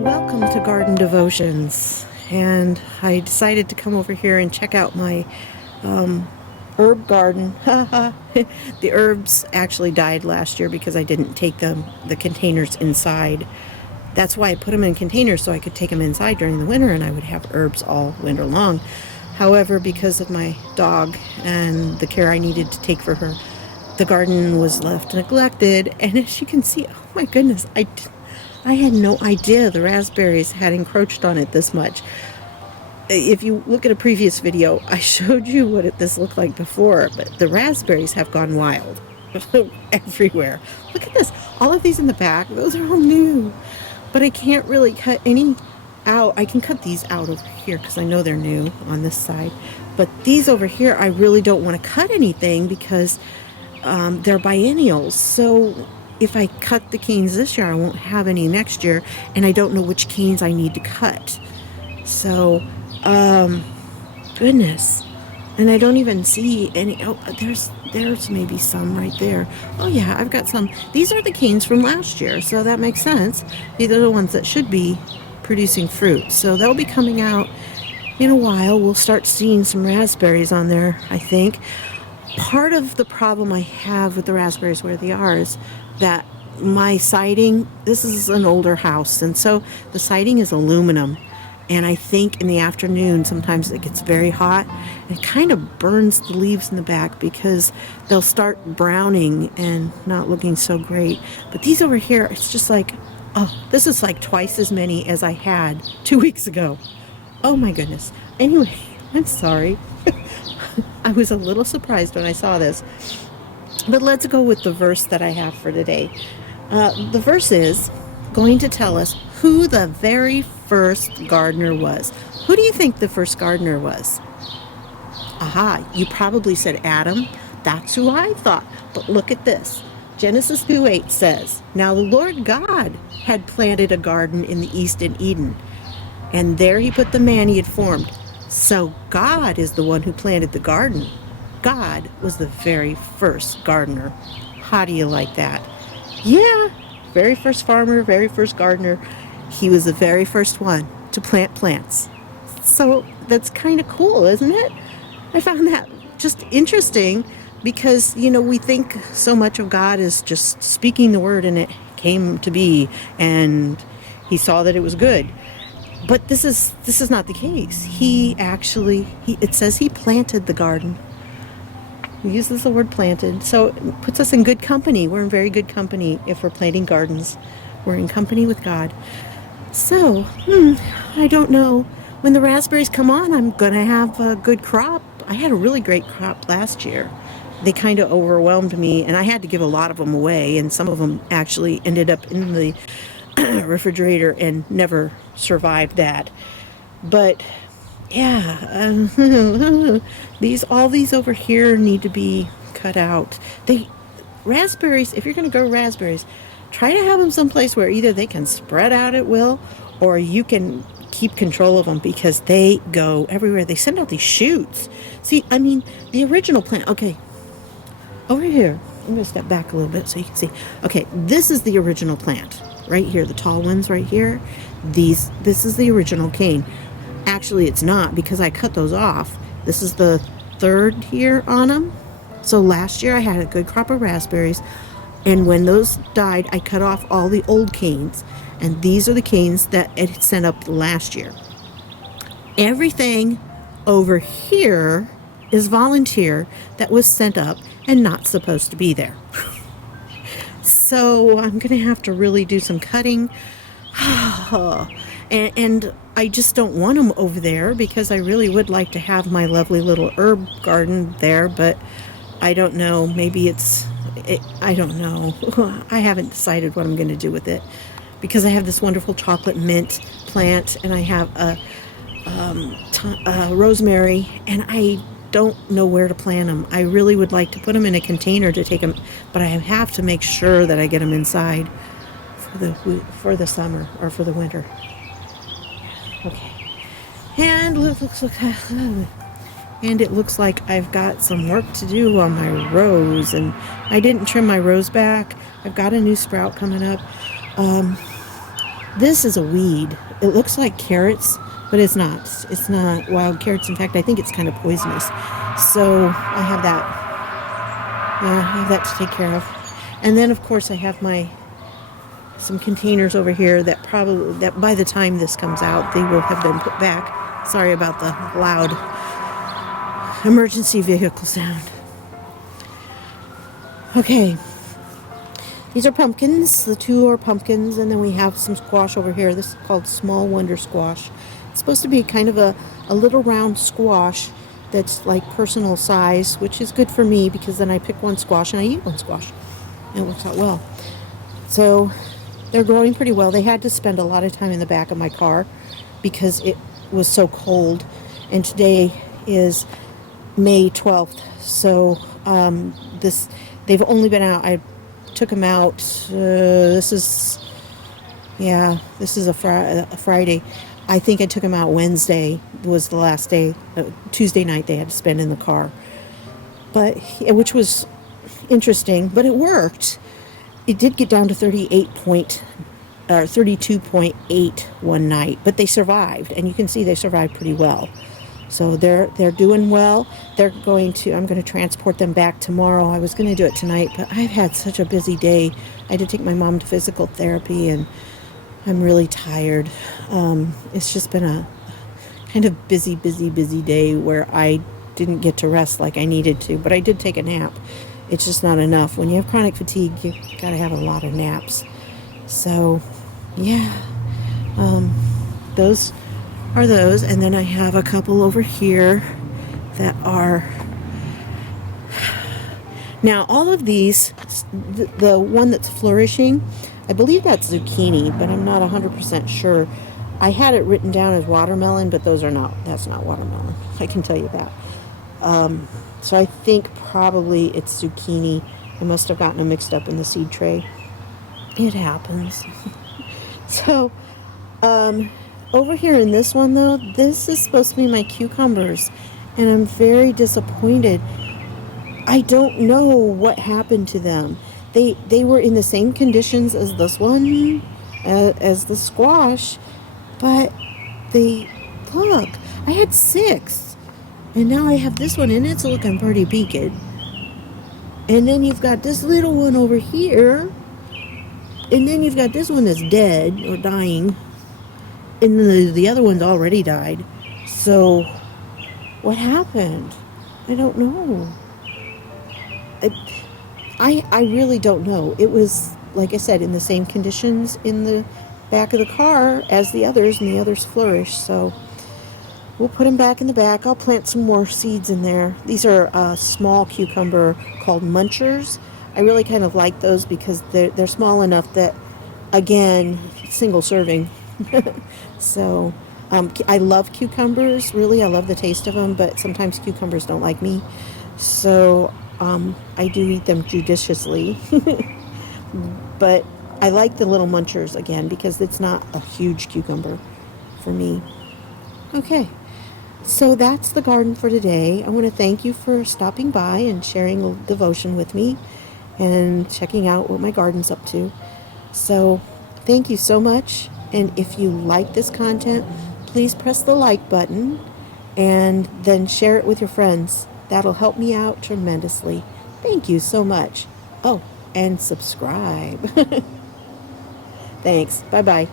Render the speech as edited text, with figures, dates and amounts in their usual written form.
Welcome to Garden Devotions, and I decided to come over here and check out my herb garden. The herbs actually died last year because I didn't take the containers inside. That's why I put them in containers, so I could take them inside during the winter and I would have herbs all winter long. However, because of my dog and the care I needed to take for her, the garden was left neglected, and as you can see, oh my goodness, I had no idea the raspberries had encroached on it this much. If you look at a previous video, I showed you what this looked like before, but the raspberries have gone wild everywhere. Look at this. All of these in the back, those are all new. But I can't really cut any out. I can cut these out over here because I know they're new on this side. But these over here, I really don't want to cut anything because they're biennials. So if I cut the canes this year, I won't have any next year, and I don't know which canes I need to cut. So, goodness. And I don't even see any. Oh, there's maybe some right there. Oh yeah, I've got some. These are the canes from last year, so that makes sense. These are the ones that should be producing fruit. So they'll be coming out in a while. We'll start seeing some raspberries on there, I think. Part of the problem I have with the raspberries where they are is that my siding, this is an older house, and so the siding is aluminum. And I think in the afternoon, sometimes it gets very hot. And it kind of burns the leaves in the back because they'll start browning and not looking so great. But these over here, it's just like, oh, this is like twice as many as I had 2 weeks ago. Oh my goodness. Anyway, I'm sorry. I was a little surprised when I saw this. But let's go with the verse that I have for today. The verse is going to tell us who the very first gardener was. Who do you think the first gardener was? Aha, you probably said Adam. That's who I thought. But look at this. Genesis 2:8 says, "Now the Lord God had planted a garden in the east in Eden, and there he put the man he had formed." So God is the one who planted the garden. God was the very first gardener. How do you like that? Yeah, very first farmer, very first gardener. He was the very first one to plant plants. So that's kind of cool, isn't it? I found that just interesting because, we think so much of God as just speaking the word and it came to be and he saw that it was good. But this is not the case. It says he planted the garden. He uses the word planted. So it puts us in good company. We're in very good company if we're planting gardens. We're in company with God. So, I don't know. When the raspberries come on, I'm going to have a good crop. I had a really great crop last year. They kind of overwhelmed me, and I had to give a lot of them away, and some of them actually ended up in the refrigerator and never survived that. But yeah, all these over here need to be cut out. Raspberries, if you're going to grow raspberries, try to have them someplace where either they can spread out at will or you can keep control of them because they go everywhere. They send out these shoots. See, the original plant, okay, over here, I'm going to step back a little bit so you can see. Okay, this is the original plant right here, the tall ones right here. This is the original cane. Actually, it's not because I cut those off. This is the third year on them. So last year I had a good crop of raspberries, and when those died, I cut off all the old canes, and these are the canes that it sent up last year. Everything over here is volunteer that was sent up and not supposed to be there. So I'm going to have to really do some cutting. And I just don't want them over there because I really would like to have my lovely little herb garden there, but I don't know. Maybe I don't know. I haven't decided what I'm going to do with it because I have this wonderful chocolate mint plant and I have a rosemary, and I don't know where to plant them. I really would like to put them in a container to take them, but I have to make sure that I get them inside for the summer or for the winter. Okay, and it looks like I've got some work to do on my rose, and I didn't trim my rose back. I've got a new sprout coming up. This is a weed. It looks like carrots, but it's not. It's not wild carrots. In fact, I think it's kind of poisonous. So I have that. Yeah, I have that to take care of. And then, of course, I have my some containers over here that by the time this comes out, they will have been put back. Sorry about the loud emergency vehicle sound. Okay, these are pumpkins. The two are pumpkins, and then we have some squash over here. This is called small wonder squash. It's supposed to be kind of a little round squash that's like personal size, which is good for me because then I pick one squash and I eat one squash. And it works out well. So they're growing pretty well. They had to spend a lot of time in the back of my car because it was so cold. And today is May 12th. So they've only been out. I took them out. This is a Friday. I think I took them out Wednesday was the last day. Tuesday night they had to spend in the car. But which was interesting, but it worked. It did get down to 32.8 one night, but they survived, and you can see they survived pretty well. So they're doing well. I'm going to transport them back tomorrow. I was going to do it tonight, but I've had such a busy day. I had to take my mom to physical therapy, and I'm really tired. It's just been a kind of busy day where I didn't get to rest like I needed to, but I did take a nap. It's just not enough. When you have chronic fatigue, you got to have a lot of naps. So, yeah, those are those. And then I have a couple over here that are... Now, all of these, the one that's flourishing, I believe that's zucchini, but I'm not 100% sure. I had it written down as watermelon, but that's not watermelon. I can tell you that. So I think probably it's zucchini. I must have gotten them mixed up in the seed tray. It happens. So, over here in this one, though, this is supposed to be my cucumbers, and I'm very disappointed. I don't know what happened to them. They were in the same conditions as this one, as the squash, but look, I had 6, and now I have this one, and it's looking pretty peaked. And then you've got this little one over here, and then you've got this one that's dead or dying, and the other one's already died. So, what happened? I don't know. I really don't know. It was, like I said, in the same conditions in the back of the car as the others, and the others flourished. So we'll put them back in the back. I'll plant some more seeds in there. These are a small cucumber called munchers. I really kind of like those because they're small enough that, again, single serving. So I love cucumbers. Really, I love the taste of them, but sometimes cucumbers don't like me. So I do eat them judiciously. But I like the little munchers, again, because it's not a huge cucumber for me. Okay, so that's the garden for today. I want to thank you for stopping by and sharing a devotion with me and checking out what my garden's up to. So thank you so much. And if you like this content, please press the like button and then share it with your friends. That'll help me out tremendously. Thank you so much. Oh, and subscribe. Thanks. Bye-bye.